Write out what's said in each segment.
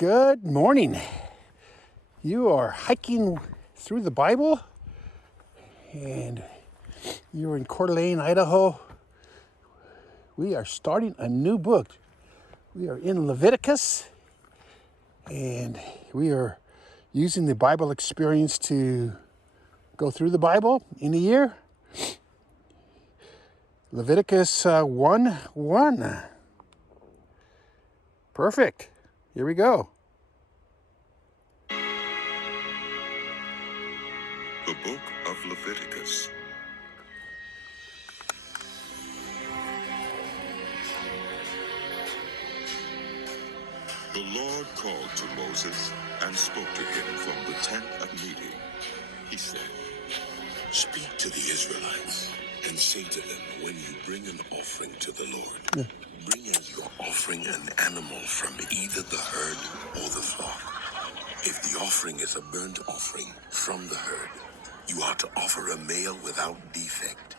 Good morning. You are hiking through the Bible, and you're in Coeur d'Alene, Idaho. We are starting a new book. We are in Leviticus, and we are using the Bible experience to go through the Bible in a year. Leviticus 1:1. Perfect. Here we go. The Book of Leviticus. The Lord called to Moses and spoke to him from the tent of meeting. He said, "Speak to the Israelites and say to them, when you bring an offering to the Lord, bring as your offering an animal from either the herd or the flock. If the offering is a burnt offering from the herd, you are to offer a male without defect.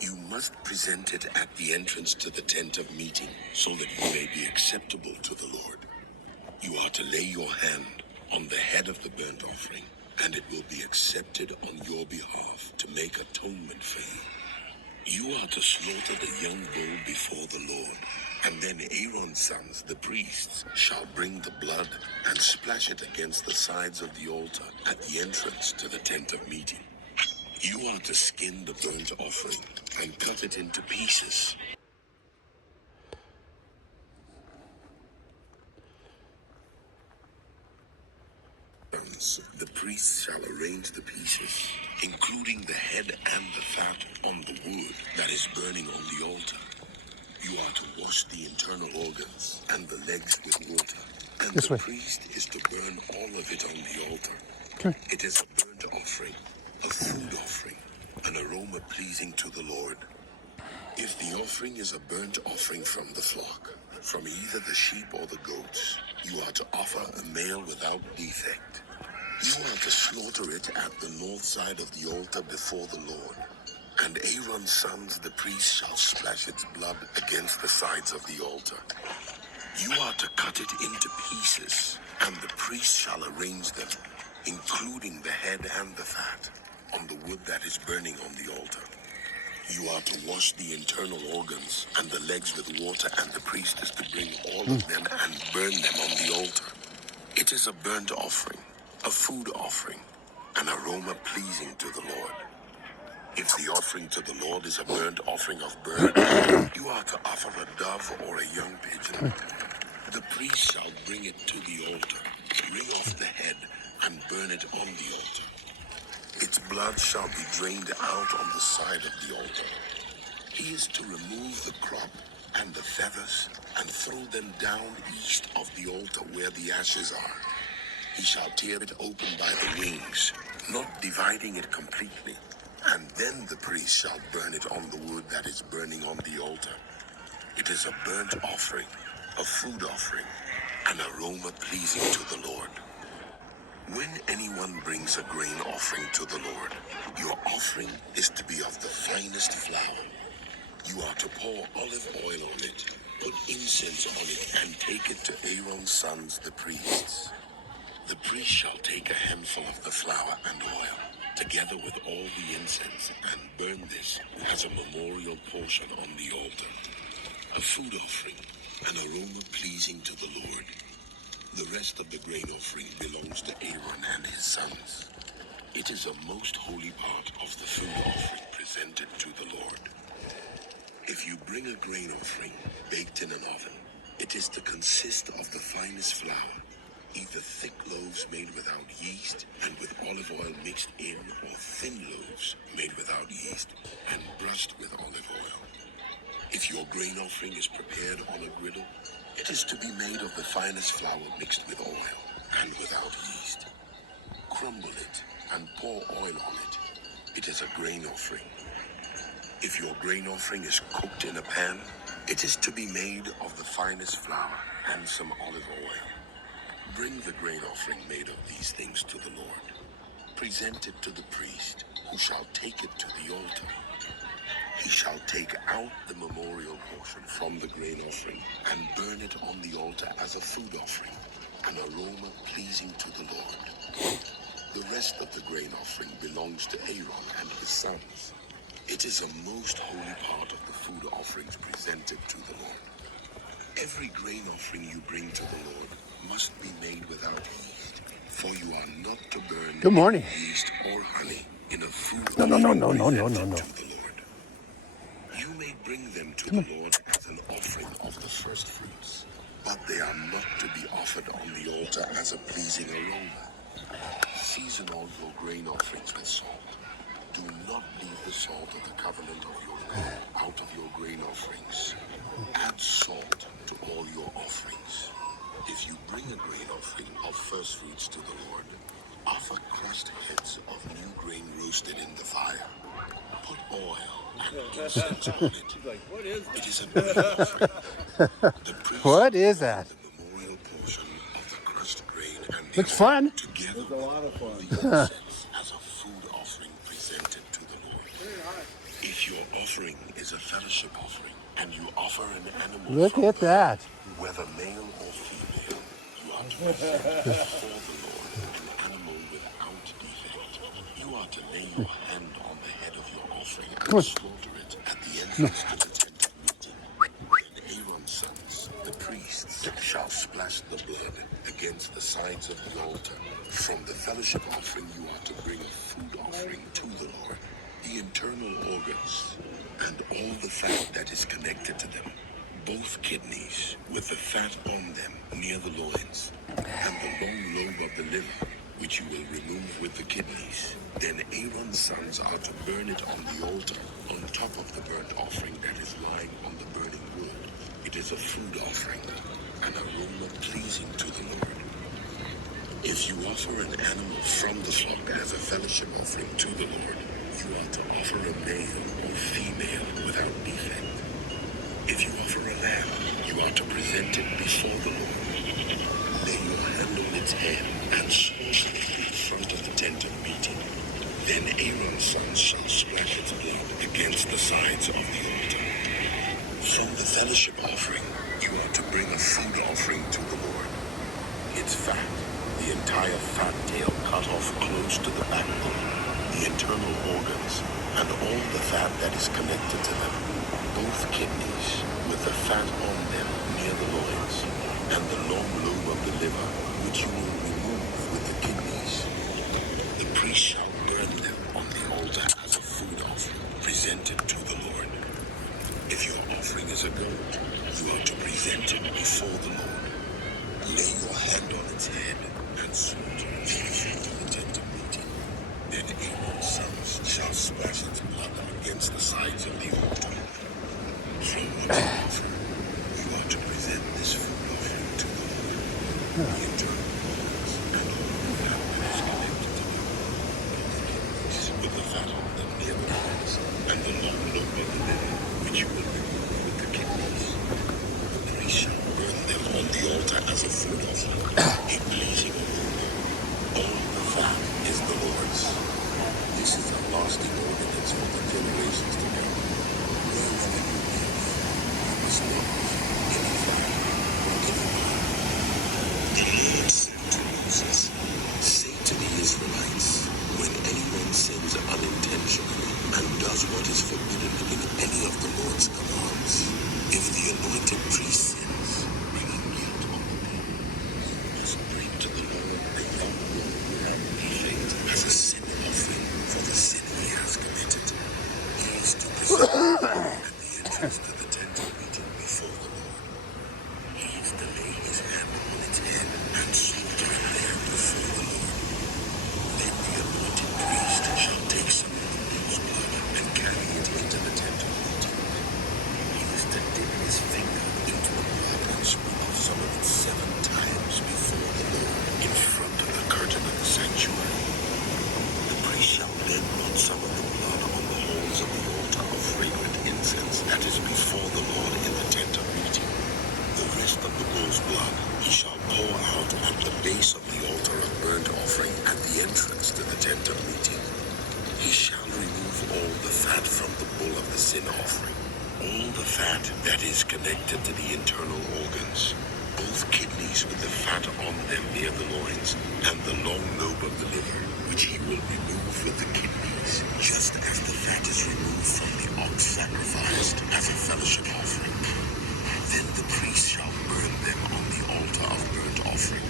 You must present it at the entrance to the tent of meeting, so that you may be acceptable to the Lord. You are to lay your hand on the head of the burnt offering, and it will be accepted on your behalf to make atonement for you. You are to slaughter the young bull before the Lord, and then Aaron's sons, the priests, shall bring the blood and splash it against the sides of the altar at the entrance to the tent of meeting. You are to skin the burnt offering and cut it into pieces. The priest shall arrange the pieces, including the head and the fat, on the wood that is burning on the altar. You are to wash the internal organs and the legs with water, and This way. priest is to burn all of it on the altar. Okay. It is a burnt offering, a food offering, an aroma pleasing to the Lord. If the offering is a burnt offering from the flock, from either the sheep or the goats, you are to offer a male without defect. You are to slaughter it at the north side of the altar before the Lord, and Aaron's sons, the priests, shall splash its blood against the sides of the altar. You are to cut it into pieces, and the priest shall arrange them, including the head and the fat, on the wood that is burning on the altar. You are to wash the internal organs and the legs with water, and the priest is to bring all of them and burn them on the altar. It is a burnt offering, a food offering, an aroma pleasing to the Lord. If the offering to the Lord is a burnt offering of bird, you are to offer a dove or a young pigeon. The priest shall bring it to the altar, wring off the head, and burn it on the altar. Its blood shall be drained out on the side of the altar. He is to remove the crop and the feathers and throw them down east of the altar where the ashes are. He shall tear it open by the wings, not dividing it completely, and then the priest shall burn it on the wood that is burning on the altar. It is a burnt offering, a food offering, an aroma pleasing to the Lord. When anyone brings a grain offering to the Lord, your offering is to be of the finest flour. You are to pour olive oil on it, put incense on it, and take it to Aaron's sons, the priests. The priest shall take a handful of the flour and oil, together with all the incense, and burn this as a memorial portion on the altar. A food offering, an aroma pleasing to the Lord. The rest of the grain offering belongs to Aaron and his sons. It is a most holy part of the food offering presented to the Lord. If you bring a grain offering baked in an oven, it is to consist of the finest flour, either thick loaves made without yeast and with olive oil mixed in, or thin loaves made without yeast and brushed with olive oil. If your grain offering is prepared on a griddle, it is to be made of the finest flour mixed with oil and without yeast. Crumble it and pour oil on it. It is a grain offering. If your grain offering is cooked in a pan, it is to be made of the finest flour and some olive oil. Bring the grain offering made of these things to the Lord. Present it to the priest, who shall take it to the altar. He shall take out the memorial portion from the grain offering and burn it on the altar as a food offering, an aroma pleasing to the Lord. The rest of the grain offering belongs to Aaron and his sons. It is a most holy part of the food offerings presented to the Lord. Every grain offering you bring to the Lord must be made without yeast, for you are not to burn Good morning. yeast or honey in a food No. offering presented to the Lord. You may bring them to the Lord as an offering of the first fruits, but they are not to be offered on the altar as a pleasing aroma. Season all your grain offerings with salt. Do not leave the salt of the covenant of your God out of your grain offerings. Add salt to all your offerings. If you bring a grain offering of first fruits to the Lord, offer crushed heads of new grain roasted in the fire. Put oil and incense on it. It is a grain offering. The priest What is that? the memorial portion of the crushed grain and the Looks oil fun. together with the incense as a food offering presented to the Lord. If your offering is a fellowship offering and you offer an animal Look from at the that. flock, whether male or female, you are to present before the Lord an animal without defect. You are to lay your hand on the head of your offering and slaughter it at the entrance to the tent of meeting. Then Aaron's sons, the priests, shall splash the blood against the sides of the altar. From the fellowship offering you are to bring a food offering to the Lord, the internal organs, and all the fat that is connected to them, both kidneys with the fat on them near the loins, and the long lobe of the liver, which you will remove with the kidneys. Then Aaron's sons are to burn it on the altar, on top of the burnt offering that is lying on the burning wood. It is a food offering, an aroma pleasing to the Lord. If you offer an animal from the flock as a fellowship offering to the Lord, you are to offer a male or female without defect. If you offer a lamb, you are to present it before the Lord. Lay your hand on its head and slaughter it in front of the tent of meeting. Then Aaron's sons shall splash its blood against the sides of the altar. From the fellowship offering, you are to bring a food offering to the Lord. Its fat, the entire fat tail cut off close to the backbone, the internal organs, and all the fat that is connected to them, both kidneys with the fat on them near the loins, and the long lobe of the liver, which you will remove with the kidneys. The priest shall burn them on the altar as a food offering presented to the Lord. If your offering is a goat, you are to present it before the Lord. Lay your hand on its head and slaughter it in front of the tent of meeting. Then Aaron's sons shall splash its blood against the sides of the altar. From the altar, you are to present this food offering to the Lord. The internal organs and all the fat that is connected to them, both kidneys with the fat on them near the loins, and the long lobe of the liver, which you will remove with the kidneys. The priest shall burn them on the altar as a food offering, a pleasing aroma. All the fat is the Lord's. This is a lasting ordinance for the generations to come. Wherever you live, you must not eat any fat or any wine. The Lord said to Moses, say to the Israelites, when anyone sins unintentionally and does what is forbidden in any of the Lord's commands, if the anointed priest sins, bringing guilt on the people, you must bring to the Lord a young bull without defect as a sin offering for the sin he has committed. He is to present it at the entrance to the tent of meeting before the Lord. He is to lay his hand on its head and slaughter it there before the Lord. Then the anointed priest shall take some of the bull's blood and carry it into the tent of meeting. He is to dip his finger into the blood and sprinkle some of it 7 times before the Lord in front of the curtain of the sanctuary. The priest shall then put some of the blood on the holes of the altar of fragrant incense that is before the Lord in the tent of meeting. The rest of the bull's blood he shall pour out at the base of the altar of burnt offering at the entrance to the tent of meeting. He shall remove all the fat from the bull of the sin offering, all the fat that is connected to the internal organs, both kidneys with the fat on them near the loins, and the long lobe of the liver, which he will remove with the kidneys, just as the fat is removed from the ox sacrificed as a fellowship offering. Then the priest shall burn them on the altar of burnt offering,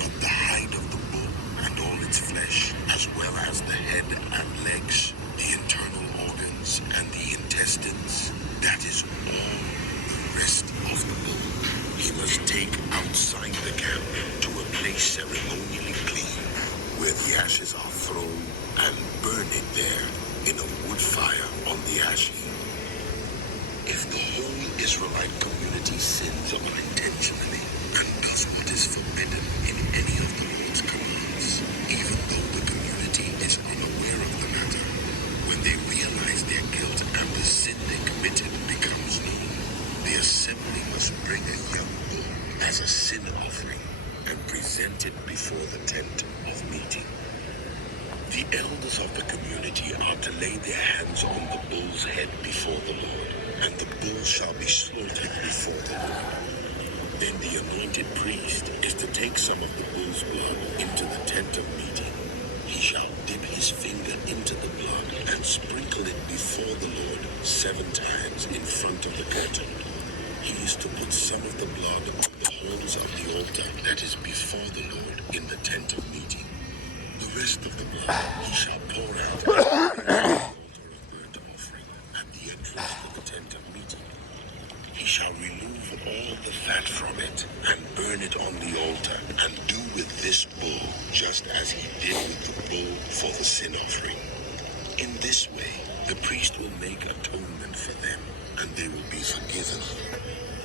but the hide of the bull and all its flesh, as well as the head and legs, the internal organs and the intestines, that is all the rest of the bull, he must take outside the camp to a place ceremonially clean, where the ashes are thrown, and burn it there in a wood fire on the ash heap. If the whole Israelite community sins unintentionally and does what is forbidden in any of the Lord's commands, even though the community is unaware of the matter, when they realize their guilt and the sin they committed becomes known, the assembly must bring a young bull as a sin offering and present it before the tent of meeting. The elders of the community are to lay their hands on the bull's head before the Lord, and the bull shall be slaughtered before the Lord. Then the anointed priest is to take some of the bull's blood into the tent of meeting. He shall dip his finger into the blood and sprinkle it before the Lord 7 times in front of the curtain. He is to put some of the blood on the horns of the altar that is before the Lord in the tent of meeting. The rest of the blood he shall pour out on the altar of burnt offering at the entrance to the tent of meeting. He shall remove all the fat from it and burn it on the altar, and do with this bull just as he did with the bull for the sin offering. In this way, the priest will make atonement for them, and they will be forgiven.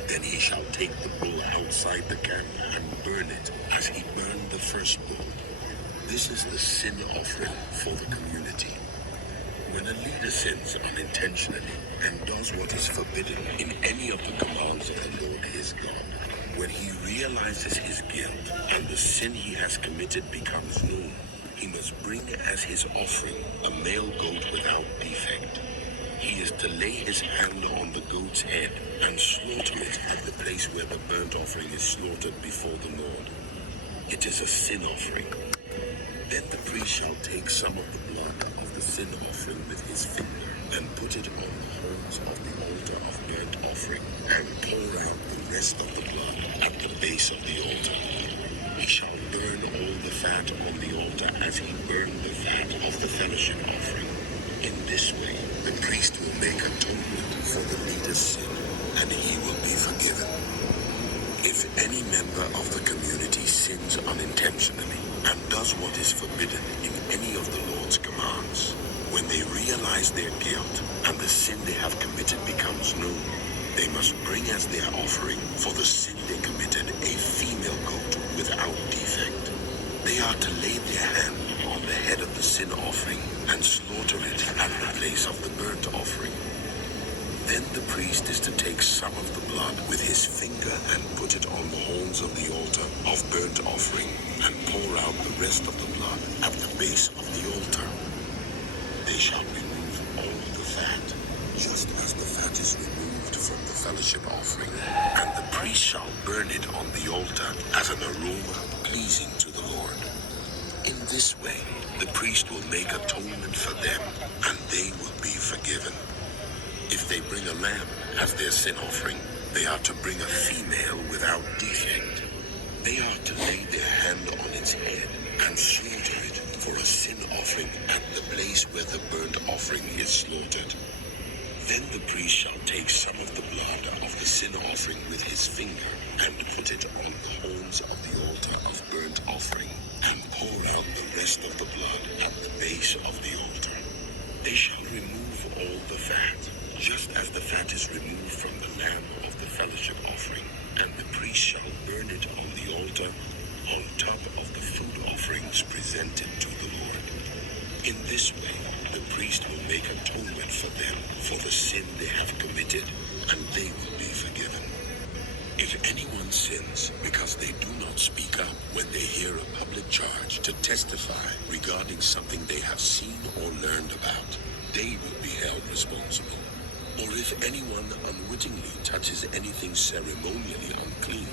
Then he shall take the bull outside the camp and burn it as he burned the first bull. This is the sin offering for the community. When a leader sins unintentionally and does what is forbidden in any of the commands of the Lord his God, when he realizes his guilt and the sin he has committed becomes known, he must bring as his offering a male goat without defect. He is to lay his hand on the goat's head and slaughter it at the place where the burnt offering is slaughtered before the Lord. It is a sin offering. Then the priest shall take some of the blood of the sin offering with his finger and put it on the horns of the altar of burnt offering and pour out the rest of the blood at the base of the altar. He shall burn all the fat on the altar as he burned the fat of the fellowship offering. In this way, the priest will make atonement for the leader's sin, and he will be forgiven. If any member of the community sins unintentionally and does what is forbidden in any of the Lord's commands, when they realize their guilt and the sin they have committed becomes known, they must bring as their offering for the sin they committed a female goat without defect. They are to lay their hand on the head of the sin offering and slaughter it at the place of the burnt offering. Then the priest is to take some of the blood with his finger and put it on the horns of the altar of burnt offering and pour out the rest of the blood at the base of the altar. They shall remove all the fat, just as the fat is removed from the fellowship offering, and the priest shall burn it on the altar as an aroma pleasing to the Lord. In this way, the priest will make atonement for them, and they will be forgiven. If they bring a lamb as their sin offering, they are to bring a female without defect. They are to lay their hand on its head and slaughter it for a sin offering at the place where the burnt offering is slaughtered. Then the priest shall take some of the blood of the sin offering with his finger and put it on the horns of the altar of burnt offering and pour out the rest of the blood at the base of the altar. They shall remove all the fat, just as the fat is removed from the lamb of the fellowship offering, and the priest shall burn it on the altar on top of the food offerings presented to the Lord. In this way, the priest will make atonement for them for the sin they have committed, and they will be forgiven. If anyone sins because they do not speak up when they hear a public charge to testify regarding something they have seen or learned about, they will be held responsible. Or if anyone unwittingly touches anything ceremonially unclean,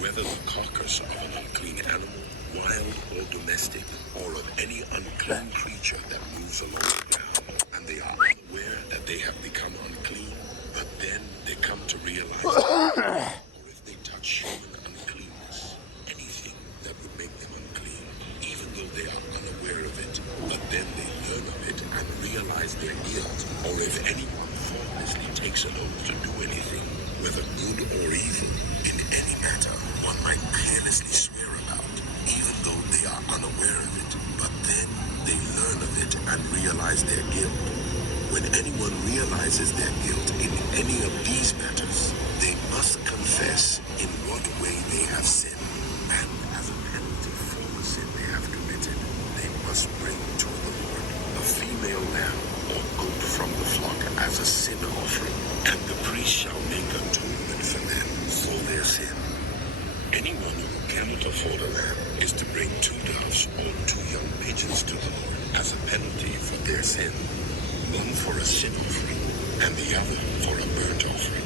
whether the carcass of an unclean unclean animal, wild or domestic, or of any unclean creature that moves along the ground, and they are unaware that they have become unclean, but then they come to realize that, or if they touch human uncleanness, anything that would make them unclean, even though they are unaware of it, but then they learn of it and realize their guilt, or if anyone thoughtlessly takes an oath to do anything, whether good or evil, in any matter, one might carelessly swear about, even though they are unaware of it, but then they learn of it and realize their guilt. When anyone realizes their guilt in any of these matters, they must confess in what way they have sinned, and as a penalty for the sin they have committed, they must bring to the Lord a female lamb or goat from the flock as a sin offering, and the priest shall make atonement for them for their sin. Anyone who cannot afford a lamb is to bring 2 doves or 2 young pigeons to the Lord as a penalty for their sin, one for a sin offering and the other for a burnt offering.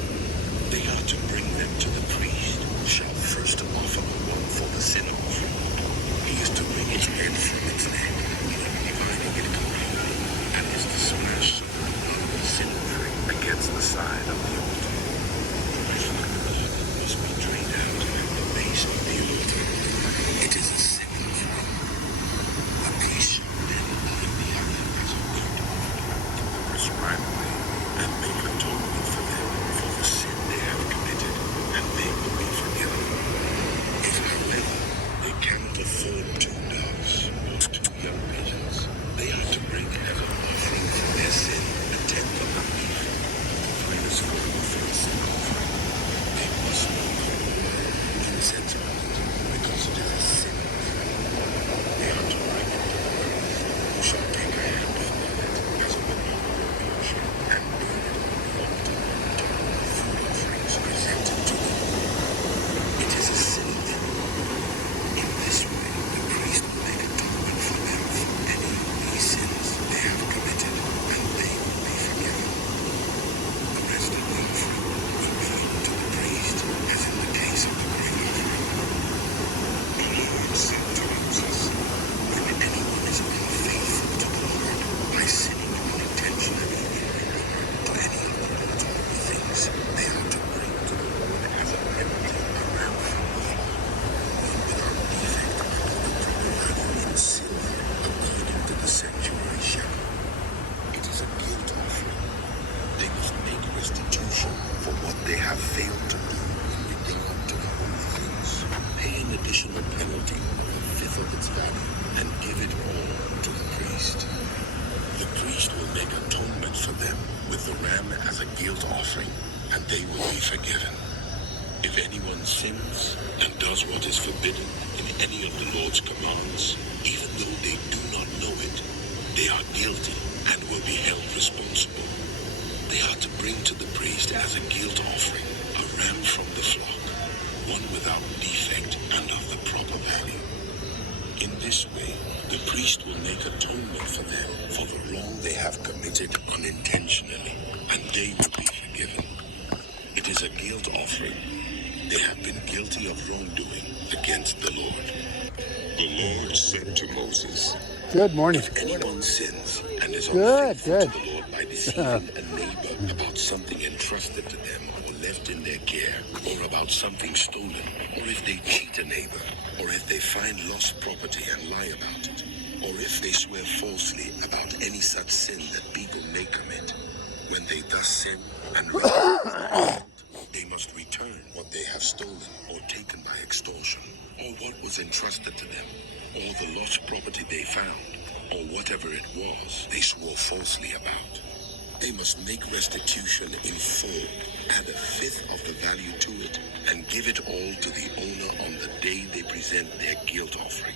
They are to bring them to the priest, who shall first offer the one for the sin offering. He is to wring its head from its neck, dividing it completely, and is to splash some blood of the sin offering against the side of the altar. Must be drained out at the base of the altar. It is a sin offering. The priest shall then bind the other as a burnt offering in the prescribed way, and make atonement for them for the sin they have committed, and they will be forgiven. If, however, they cannot afford 2 doves or 2 young pigeons, they are to bring as an offering for their sin a tenth of the beef, the finest form for a sin offering. They must not put oil, incense on it, because it is a sin offering. They are to bring it to the priest, who shall take a handful of it as a memorial of worship and burn it on the altar on top of the food offerings presented to the Lord. It is a sin then. In this way, the priest will make atonement for them for any of these sins they have committed, and they will be forgiven. The rest of the offering will belong to the priest, as in the case of the grain offering. The Lord said to Moses, when anyone is unfaithful to the Lord by sinning unintentionally in regard to any of the voluntary things, they are to bring to the Lord as a penalty a ram from the flock, one without defect and of the proper value in silver, according to the sanctuary shekel. It is a guilt offering. They must make restitution for what they have failed to do in regard to the holy things, pay an additional penalty of a fifth of its value, and give it all to the priest. The priest will make atonement for them with the ram as a guilt offering, and they will be forgiven. If anyone sins and does what is forbidden in any of the Lord's commands, even though they do not know it, they are guilty and will be held responsible. They are to bring to the priest as a guilt offering a ram from the flock, one without defect and of the proper value. In this way, the priest will make atonement for them for the wrong they have committed unintentionally, and they will be forgiven. It is a guilt offering. They have been guilty of wrongdoing against the Lord. The Lord said to Moses, Good morning. if anyone sins and is Good, unfaithful good. to the Lord by deceiving a neighbor about something entrusted to them or left in their care, or about something stolen, or if they cheat a neighbor, or if they find lost property and lie about it, or if they swear falsely about any such sin that people may commit, when they thus sin and realize their guilt, they must return what they have stolen or taken by extortion, or what was entrusted to them, or the lost property they found, or whatever it was they swore falsely about. They must make restitution in full, add a fifth of the value to it, and give it all to the owner on the day they present their guilt offering.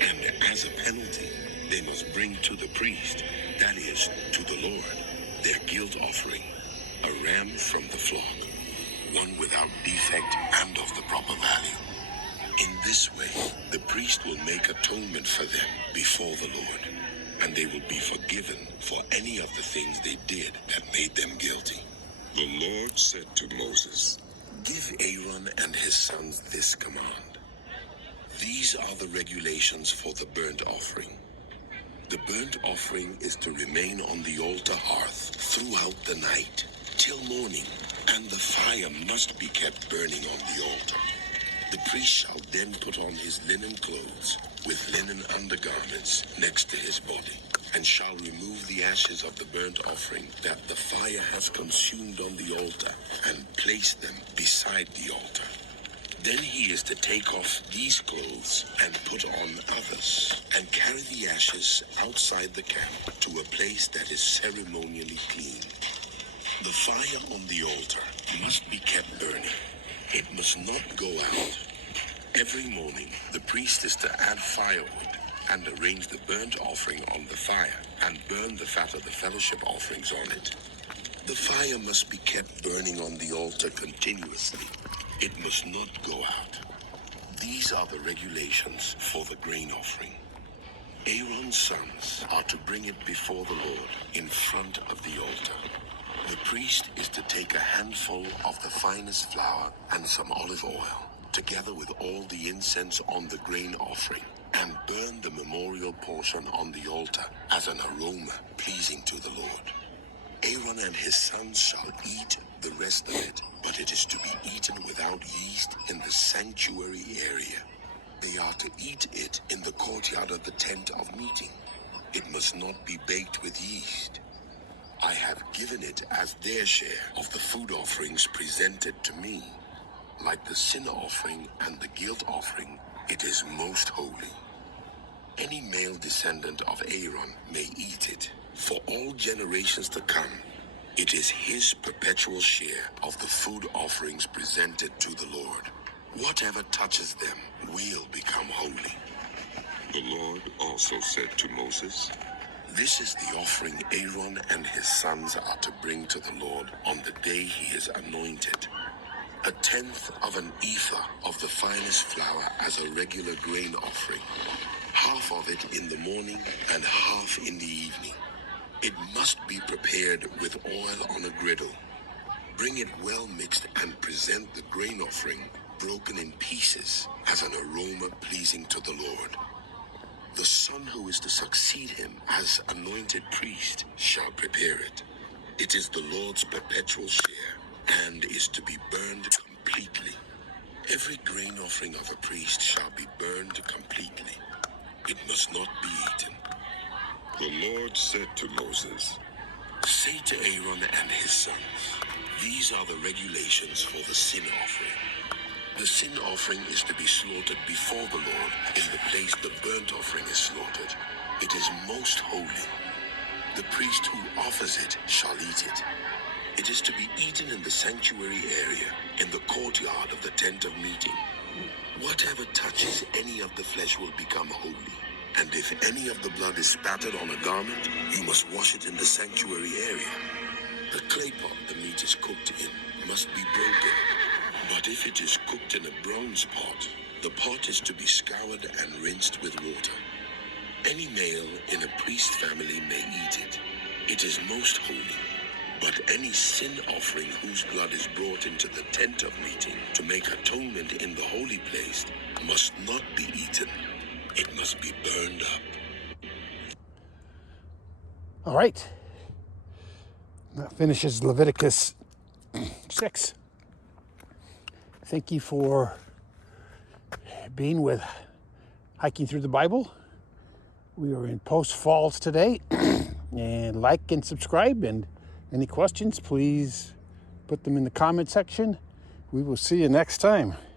And as a penalty, they must bring to the priest, that is, to the Lord, their guilt offering, a ram from the flock, one without defect and of the proper value. In this way, the priest will make atonement for them before the Lord, and they will be forgiven for any of the things they did that made them guilty. The Lord said to Moses, give Aaron and his sons this command. These are the regulations for the burnt offering. The burnt offering is to remain on the altar hearth throughout the night till morning, and the fire must be kept burning on the altar. The priest shall then put on his linen clothes with linen undergarments next to his body, and shall remove the ashes of the burnt offering that the fire has consumed on the altar, and place them beside the altar. Then he is to take off these clothes and put on others, and carry the ashes outside the camp to a place that is ceremonially clean. The fire on the altar must be kept burning. It must not go out. Every morning, the priest is to add firewood and arrange the burnt offering on the fire, and burn the fat of the fellowship offerings on it. The fire must be kept burning on the altar continuously. It must not go out. These are the regulations for the grain offering. Aaron's sons are to bring it before the Lord in front of the altar. The priest is to take a handful of the finest flour and some olive oil, together with all the incense on the grain offering, and burn the memorial portion on the altar as an aroma pleasing to the Lord. Aaron and his sons shall eat the rest of it, but it is to be eaten without yeast in the sanctuary area. They are to eat it in the courtyard of the tent of meeting. It must not be baked with yeast. I have given it as their share of the food offerings presented to me. Like the sin offering and the guilt offering, it is most holy. Any male descendant of Aaron may eat it. For all generations to come, it is his perpetual share of the food offerings presented to the Lord. Whatever touches them will become holy. The Lord also said to Moses, "This is the offering Aaron and his sons are to bring to the Lord on the day he is anointed. 1/10 of an ephah of the finest flour as a regular grain offering, half of it in the morning and half in the evening. It must be prepared with oil on a griddle. Bring it well mixed and present the grain offering broken in pieces as an aroma pleasing to the Lord. The son who is to succeed him as anointed priest shall prepare it. It is the Lord's perpetual share and is to be burned completely. Every grain offering of a priest shall be burned completely. It must not be eaten." The Lord said to Moses, "Say to Aaron and his sons, these are the regulations for the sin offering. The sin offering is to be slaughtered before the Lord in the place the burnt offering is slaughtered. It is most holy. The priest who offers it shall eat it. It is to be eaten in the sanctuary area, in the courtyard of the tent of meeting. Whatever touches any of the flesh will become holy. And if any of the blood is spattered on a garment, you must wash it in the sanctuary area. The clay pot the meat is cooked in must be broken. But if it is cooked in a bronze pot, the pot is to be scoured and rinsed with water. Any male in a priest family may eat it. It is most holy. But any sin offering whose blood is brought into the tent of meeting to make atonement in the holy place must not be eaten. It must be burned up." All right. That finishes Leviticus 6. Thank you for being with Hiking Through the Bible. We are in Post Falls today. And like and subscribe. And any questions, please put them in the comment section. We will see you next time.